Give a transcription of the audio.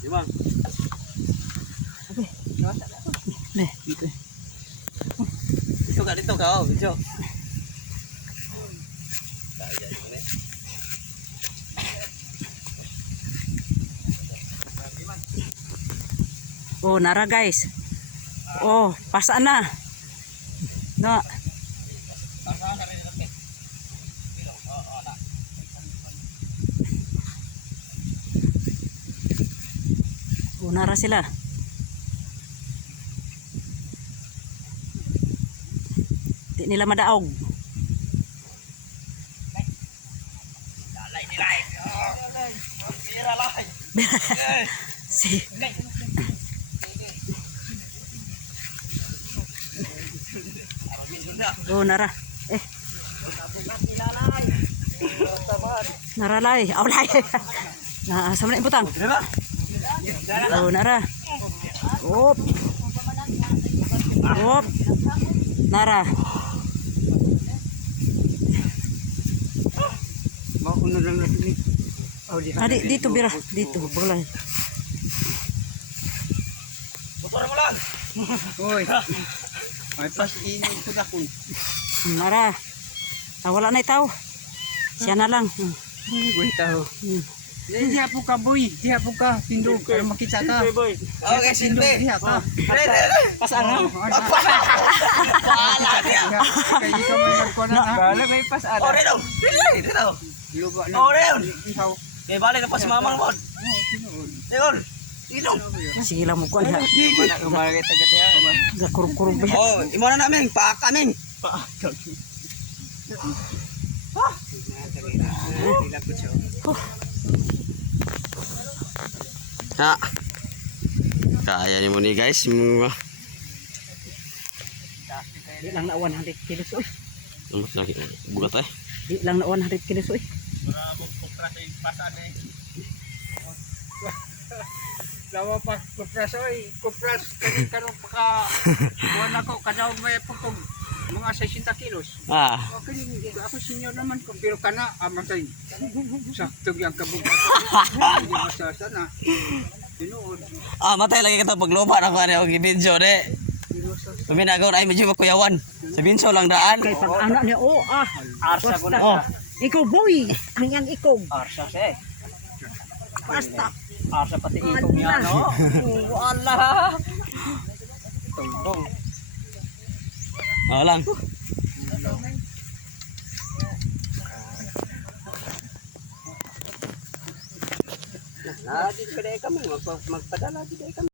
Dimang. Dito. Dito ka, oh, video. Oh, nara guys. Oh, pasa na. No. Oh, nara sila. Di nila madaog. Si. Oh, nara. Nara lay. Aw lay. Nah, sama na ibutang. Oh, nara. Op. Op. Nara. Mau kuno lang na sini. Oh, Dito bira, dito bulay. Motor mo lang. Oy. May pas ini ko na kun. Nara. Wala na itaw. Siya na lang. Gue tahu. Dia buka boy, dia buka pintu kalau makita ka. Okay, pintu dia ka. Pasang. Wala dia. Kay ikaw may nagkuha na. Bale may pas ada. Ore daw. Dili daw. Luba na. Ore. Ihaw. Kay bale na pas mamang mod. Tingol. Inom. Sige lang mo ko na. Mana umaga tagad dia. Gakurong-kurong ba. Oh, imo na namin paakamin. Ha. Kaya ni mo ni guys. Di lang na 100 kilos oy. Bugat eh. Di lang na 100 kilos oy. Lawa pa kupras oy, kupras kani karon paka kuan ako kadaw may putog mga 60 kilos. Ah. Okay, ako senior naman kung pero kana amatay. Sakto yang kabugat. Hindi masasa na. Tinuod. Ah, matay lagi kita paglupa na ko ano og video de. Paminagaw ay medyo makuyawan. Sa binso lang daan. Kay pag anak niya Arsa ko na. Oh. Ikaw boy, hanggang ikaw. Arsa siya. Basta. Arsa pati ikog niya no. Wala. Tungtong. Oh lang. Lagi ka kami magpadala di kami.